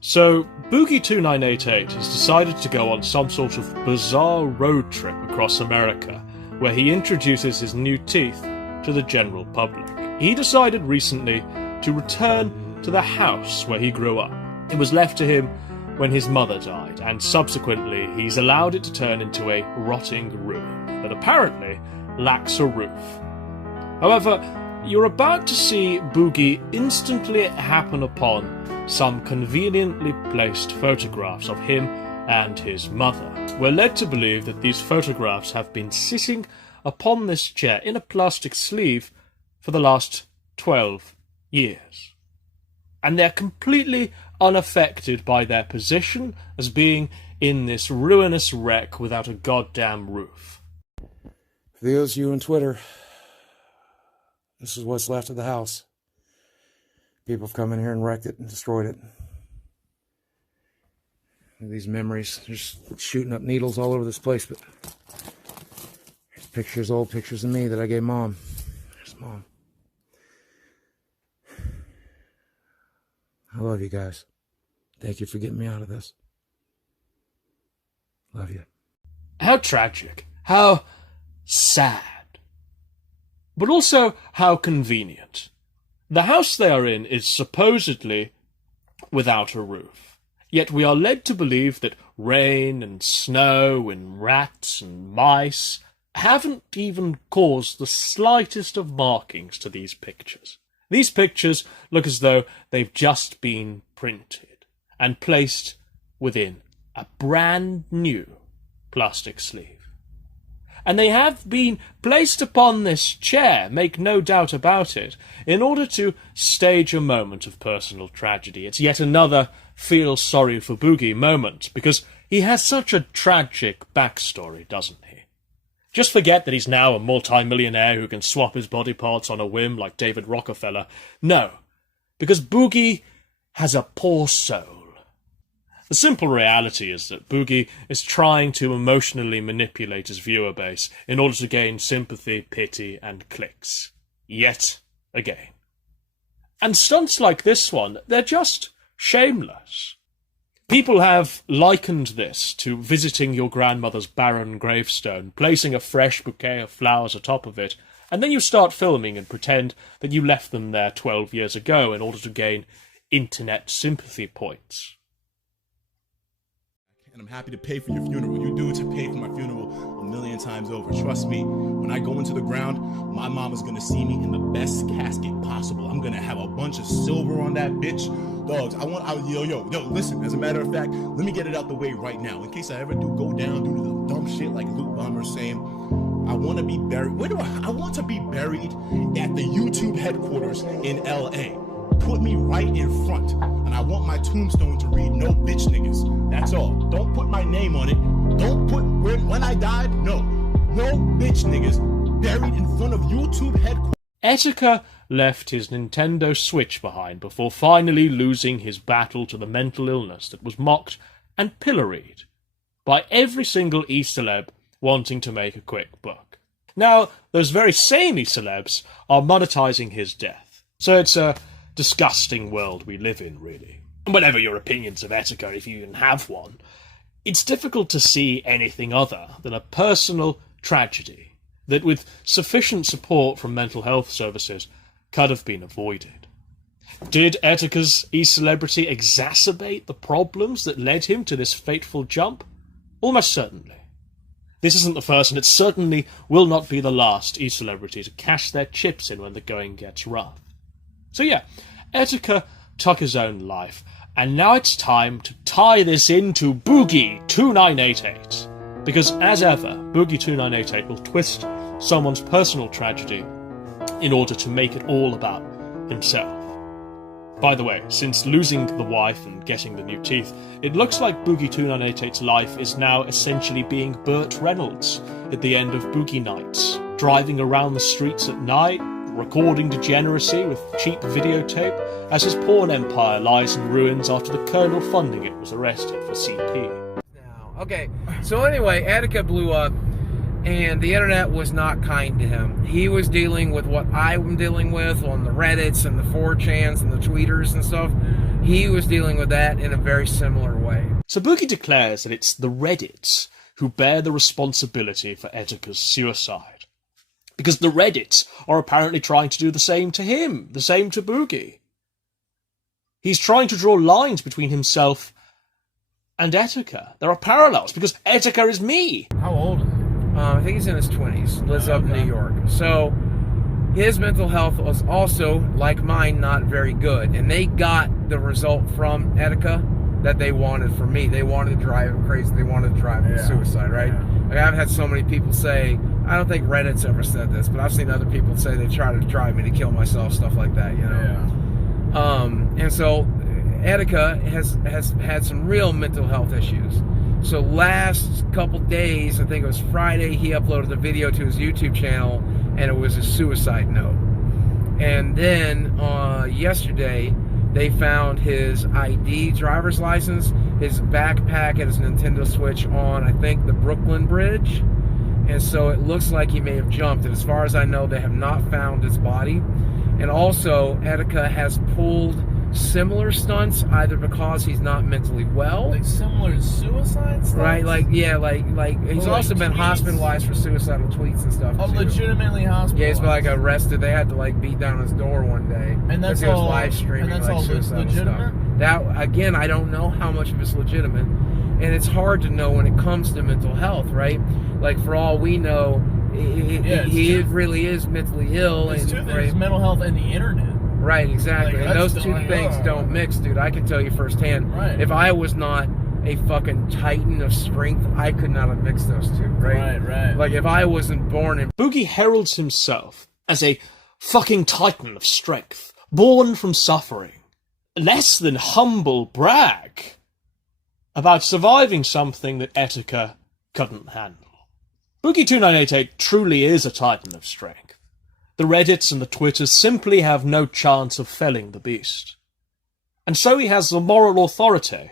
So, Boogie 2988 has decided to go on some sort of bizarre road trip across America, where he introduces his new teeth to the general public. He decided recently to return to the house where he grew up. It was left to him when his mother died, and subsequently he's allowed it to turn into a rotting ruin that apparently lacks a roof. However, you're about to see Boogie instantly happen upon some conveniently placed photographs of him and his mother. We're led to believe that these photographs have been sitting upon this chair in a plastic sleeve for the last 12 years. And they're completely unaffected by their position as being in this ruinous wreck without a goddamn roof. For those of you on Twitter, this is what's left of the house. People have come in here and wrecked it and destroyed it. These memories, they're just shooting up needles all over this place, but there's pictures, old pictures of me that I gave Mom. There's Mom. I love you guys. Thank you for getting me out of this. Love you. How tragic. How sad. But also how convenient. The house they are in is supposedly without a roof. Yet we are led to believe that rain and snow and rats and mice haven't even caused the slightest of markings to these pictures. These pictures look as though they've just been printed and placed within a brand new plastic sleeve. And they have been placed upon this chair, make no doubt about it, in order to stage a moment of personal tragedy. It's yet another feel sorry for Boogie moment, because he has such a tragic backstory, doesn't he? Just forget that he's now a multi-millionaire who can swap his body parts on a whim like David Rockefeller. No, because Boogie has a poor soul. The simple reality is that Boogie is trying to emotionally manipulate his viewer base in order to gain sympathy, pity, and clicks. Yet again. And stunts like this one, they're just shameless. People have likened this to visiting your grandmother's barren gravestone, placing a fresh bouquet of flowers atop of it, and then you start filming and pretend that you left them there 12 years ago in order to gain internet sympathy points. And I'm happy to pay for your funeral. You dudes have paid for my funeral a million times over. Trust me, when I go into the ground, my mama's gonna see me in the best casket possible. I'm gonna have a bunch of silver on that bitch. Dogs, yo, listen, as a matter of fact, let me get it out the way right now. In case I ever do go down, do the dumb shit like Luke Bomber's saying, I want to be buried. I want to be buried at the YouTube headquarters in LA. Put me right in front, and I want my tombstone to read "No bitch niggas." That's all. Don't put my name on it. Don't put when I died. No bitch niggas. Buried in front of YouTube headquarters. Etika left his Nintendo Switch behind before finally losing his battle to the mental illness that was mocked and pilloried by every single e-celeb wanting to make a quick buck. Now, those very same e-celebs are monetizing his death. So it's a disgusting world we live in, really. And whatever your opinions of Etika, if you even have one, it's difficult to see anything other than a personal tragedy that, with sufficient support from mental health services, could have been avoided. Did Etika's e-celebrity exacerbate the problems that led him to this fateful jump? Almost certainly. This isn't the first, and it certainly will not be the last e-celebrity to cash their chips in when the going gets rough. So yeah, Etika took his own life, and now it's time to tie this into Boogie 2988. Because as ever, Boogie 2988 will twist someone's personal tragedy in order to make it all about himself. By the way, since losing the wife and getting the new teeth, it looks like Boogie 2988's life is now essentially being Burt Reynolds at the end of Boogie Nights, driving around the streets at night, recording degeneracy with cheap videotape, as his porn empire lies in ruins after the colonel funding it was arrested for CP. Okay, so anyway, Etika blew up, And the internet was not kind to him. He was dealing with what I'm dealing with on the Reddits and the 4chans and the tweeters and stuff. He was dealing with that in a very similar way. So Boogie declares that it's the Reddits who bear the responsibility for Etika's suicide. Because the Reddits are apparently trying to do the same to him, the same to Boogie. He's trying to draw lines between himself and Etika. There are parallels, because Etika is me. How old is he? I think he's in his 20s, lives up in New York. So his mental health was also, like mine, not very good. And they got the result from Etika that they wanted from me. They wanted to drive him crazy. They wanted to drive him to suicide, right? Yeah. Like, I've had so many people say, I don't think Reddit's ever said this, but I've seen other people say they try to drive me to kill myself, stuff like that, you know? Yeah. And so Etika has had some real mental health issues. So last couple days, I think it was Friday, he uploaded a video to his YouTube channel, and it was a suicide note. And then yesterday, they found his ID, driver's license, his backpack, and his Nintendo Switch on, I think, the Brooklyn Bridge. And so it looks like he may have jumped. And as far as I know, they have not found his body. And also, Etika has pulled similar stunts, either because he's not mentally well, like similar to suicide stunts, right? Like he's also been hospitalized for suicidal tweets and stuff. Oh, legitimately hospitalized. Yeah, he's been like arrested. They had to like beat down his door one day, and that's he was live streaming, and that's like all suicidal legitimate stuff. That again, I don't know how much of it's legitimate, and it's hard to know when it comes to mental health, right? Like for all we know, he really is mentally ill. It's two things: right? mental health and the internet. Right, exactly. Like, and those two things don't mix, dude. I can tell you firsthand. Right. If I was not a fucking titan of strength, I could not have mixed those two, right? Right. Like, if I wasn't born in... Boogie heralds himself as a fucking titan of strength, born from suffering. Less than humble brag about surviving something that Etika couldn't handle. Boogie2988 truly is a titan of strength. The Reddits and the Twitters simply have no chance of felling the beast. And so he has the moral authority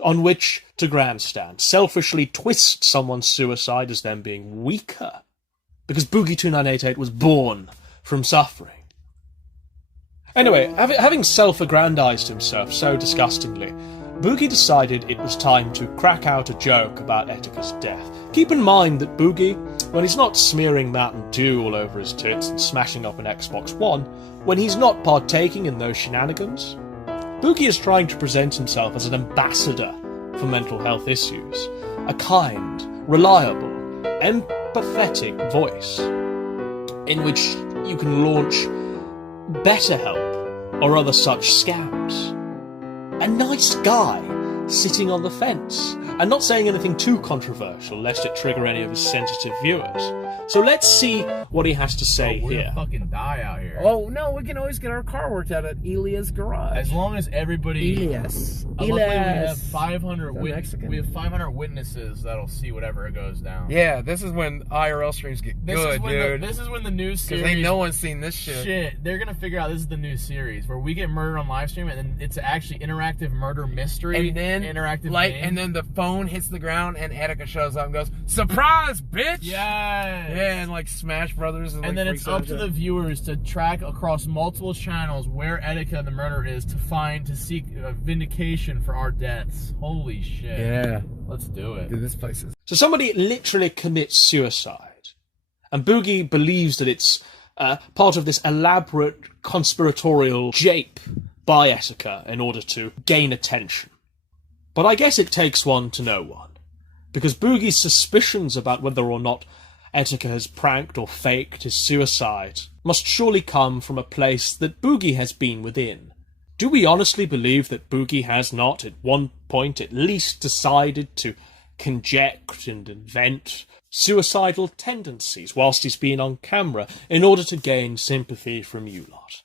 on which to grandstand, selfishly twist someone's suicide as them being weaker, because Boogie2988 was born from suffering. Anyway, having self-aggrandized himself so disgustingly, Boogie decided it was time to crack out a joke about Etika's death. Keep in mind that Boogie, when he's not smearing Mountain Dew all over his tits and smashing up an Xbox One, when he's not partaking in those shenanigans, Boogie is trying to present himself as an ambassador for mental health issues, a kind, reliable, empathetic voice in which you can launch BetterHelp or other such scams. A nice guy sitting on the fence and not saying anything too controversial lest it trigger any of his sensitive viewers. So let's see what he has to say we're here. Gonna fucking die out here. Oh, no, we can always get our car worked out at Elias Garage. As long as everybody... Elias. Luckily, we have 500 Mexican. we have 500 witnesses that'll see whatever goes down. Yeah, this is when IRL streams get good, dude. This is when the new series... Because ain't no one's seen this shit. Shit, they're gonna figure out this is the new series where we get murdered on live stream, and then it's actually interactive murder mystery, and then interactive game. and then the phone hits the ground, and Etika shows up and goes, "Surprise, bitch!" Yes. Yeah, and like Smash Brothers, and then it's up to the viewers to track across multiple channels where Etika the murderer is to seek vindication for our deaths. Holy shit! Yeah, let's do it. Dude, this place is... So somebody literally commits suicide, and Boogie believes that it's part of this elaborate conspiratorial jape by Etika in order to gain attention. But I guess it takes one to know one, because Boogie's suspicions about whether or not Etika has pranked or faked his suicide must surely come from a place that Boogie has been within. Do we honestly believe that Boogie has not, at one point at least, decided to conject and invent suicidal tendencies whilst he's been on camera in order to gain sympathy from you lot?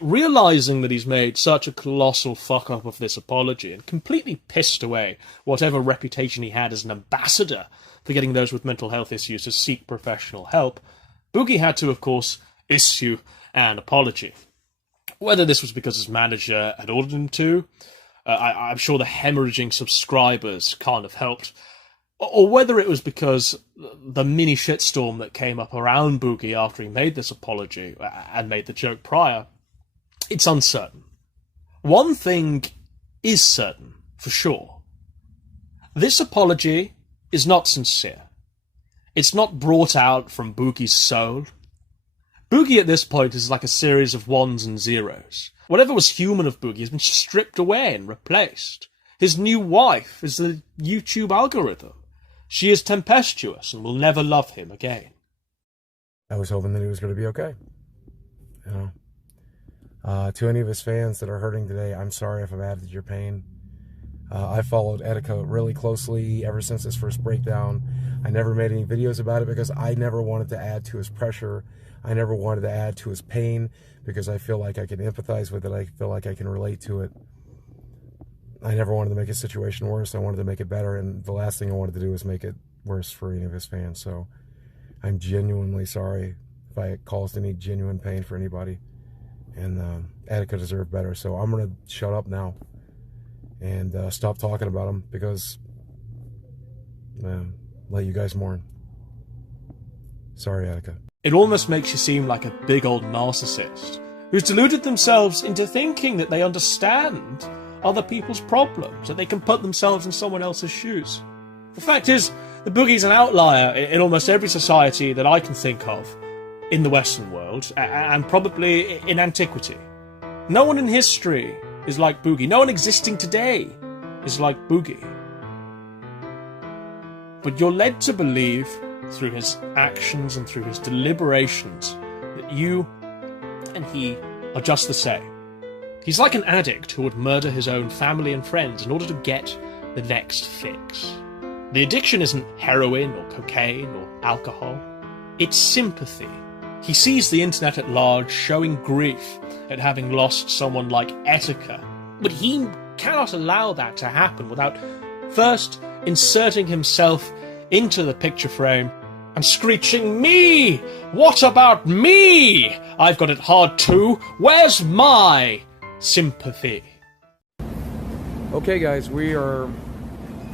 Realising that he's made such a colossal fuck-up of this apology and completely pissed away whatever reputation he had as an ambassador for getting those with mental health issues to seek professional help, Boogie had to, of course, issue an apology. Whether this was because his manager had ordered him to, I'm sure the hemorrhaging subscribers can't have helped. or whether it was because the mini shitstorm that came up around Boogie after he made this apology and made the joke prior, it's uncertain. One thing is certain, for sure. This apology is not sincere. It's not brought out from Boogie's soul. Boogie at this point is like a series of ones and zeros. Whatever was human of Boogie has been stripped away and replaced. His new wife is the YouTube algorithm. She is tempestuous and will never love him again. I was hoping that he was going to be okay. You know, to any of his fans that are hurting today, I'm sorry if I've added to your pain. I followed Etika really closely ever since his first breakdown. I never made any videos about it because I never wanted to add to his pressure. I never wanted to add to his pain because I feel like I can empathize with it. I feel like I can relate to it. I never wanted to make his situation worse. I wanted to make it better, and the last thing I wanted to do was make it worse for any of his fans. So I'm genuinely sorry if I caused any genuine pain for anybody. And Etika deserved better. So I'm going to shut up now and stop talking about him because let you guys mourn. Sorry, Etika. It almost makes you seem like a big old narcissist who's deluded themselves into thinking that they understand other people's problems, that they can put themselves in someone else's shoes. The fact is, the Boogie's an outlier in almost every society that I can think of in the Western world, and probably in antiquity. No one in history is like Boogie. No one existing today is like Boogie. But you're led to believe, through his actions and through his deliberations, that you and he are just the same. He's like an addict who would murder his own family and friends in order to get the next fix. The addiction isn't heroin or cocaine or alcohol. It's sympathy. He sees the internet at large showing grief at having lost someone like Etika, but he cannot allow that to happen without first inserting himself into the picture frame and screeching, "Me! What about me? I've got it hard too. Where's my sympathy?" Okay, guys, we are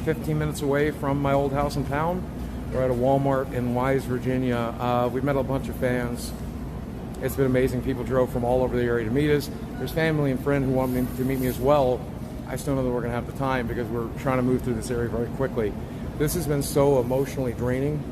15 minutes away from my old house in town. We're at a Walmart in Wise, Virginia. We've met a bunch of fans. It's been amazing. People drove from all over the area to meet us. There's family and friends who want to meet me as well. I still know that we're going to have the time because we're trying to move through this area very quickly. This has been so emotionally draining.